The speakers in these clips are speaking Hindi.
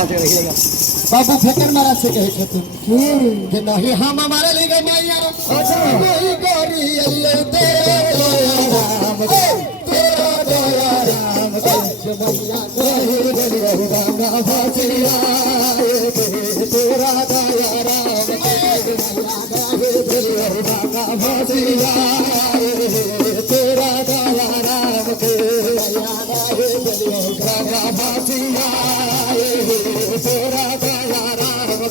अच्छा जगह रहेगा बाबू फेकर महाराज से कहे छथिन कि नहीं हम हमारे ले गए मैया वही गौरी अल्ले तेरा राम तेरा दया राम मैया नहीं बड़ी गंगा फासिया तेरा दया राम मैया नहीं बड़ी गंगा फासिया तेरा दया राम मैया नहीं बड़ी गंगा फासिया तेरा दया राम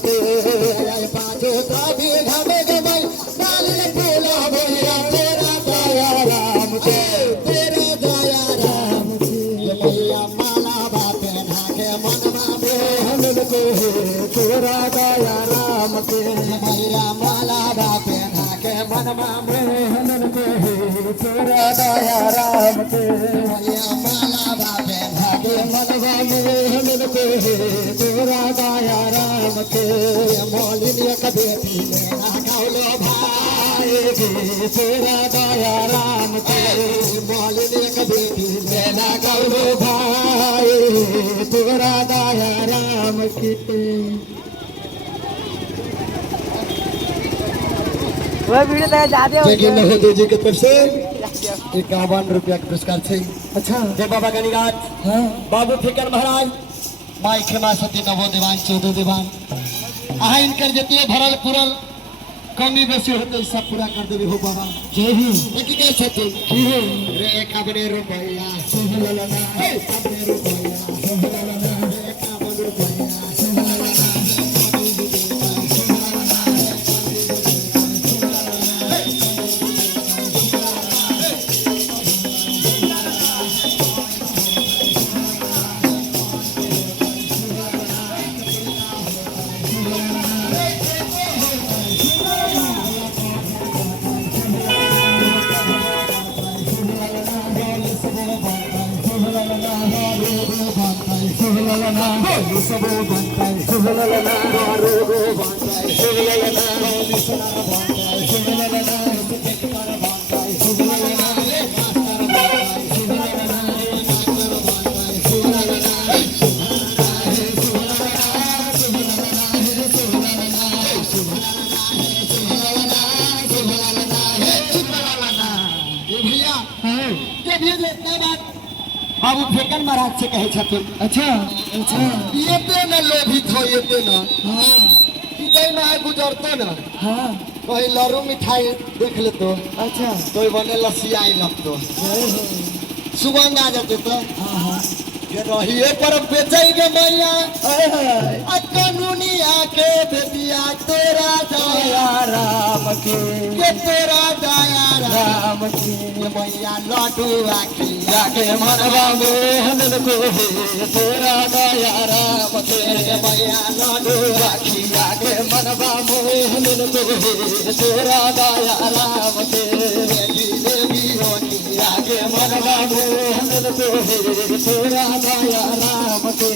पाँचों ताबी घमे गमई डाल फूला भैया तेरा दया राम तेरा दया राम मैया माला बा पहना के मनवा मोहन को तेरा दया राम के मैया माला बा पहना के मनवा मोहन को तेरा दया राम के मैया माला बा पहना के मनवा मोहन को तेरा दया राम के मौलिया का बेटी मेरा गौलो भाई तेरा दया राम के मौलिया का बेटी मेरा गौलो भाई तेरा दया राम के वह वीडियो तो ज्यादा हो गया महोदय जी की तरफ से 51 रुपया का पुरस्कार थे। अच्छा जय बाबा गणिनाथ हाँ बाबू फेकर महाराज माई खेमा सती नवो दीवान 14 दीवान आहा इनकर जतिये भरल पुरल कमी बेसी होते सब पूरा कर देबे हो बाबा जय ही एक के छथिन की हो रे काबरे रुपया सोहलना ए काबरे रुपया सोहलना रे काबरे रुपया बाबू फेकर महाराज से कहे छथिन अच्छा अच्छा ये पे न लोभित हो ये पे न हाँ कि कहीं ना गुजरतो न हाँ कहीं लरू मिठाई देख ले तो अच्छा कोई बने लसियाई लगतो सुगंध आ जाते तो हाँ हाँ ये रहिए पर बेचई के मैया आ कानूनिया के बेटिया तेरा दया राम के तेरा दया राम के मैया लड्डू आखिया के मनवा मोहन को तेरा दया राम के मैया लड्डू आखिया के मनवा मोहन को तेरा दया राम के देवी होनिया के मनवा मोहन को तेरा दया राम के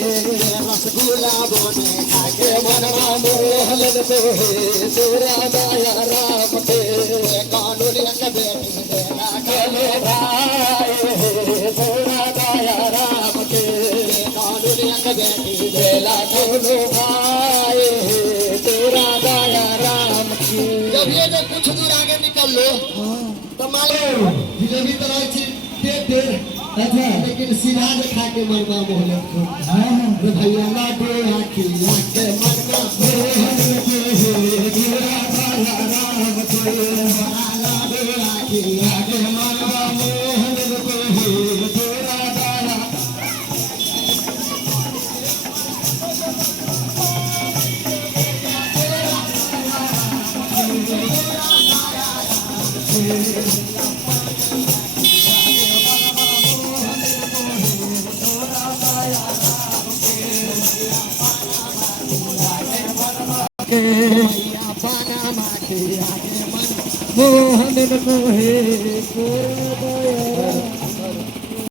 रसगुल्ला बोने खाके मनवा मोहन को तेरा दया राम के कानूनिया के बेटी देना कले भाई तेरा दया राम के कानूनिया के बेटी देला कले भाई तेरा दया राम की जब ये जो कुछ दूर आगे निकल लो तो मालूम जिलेबी तरह दे दे अच्छा लेकिन सीधा खा के मरना मोहन को हाँ भैया लाडो आखी के मरना मोहन को तेरा दया राम के लाडो आखी के मरना मोहन को तेरा दया मोहन को है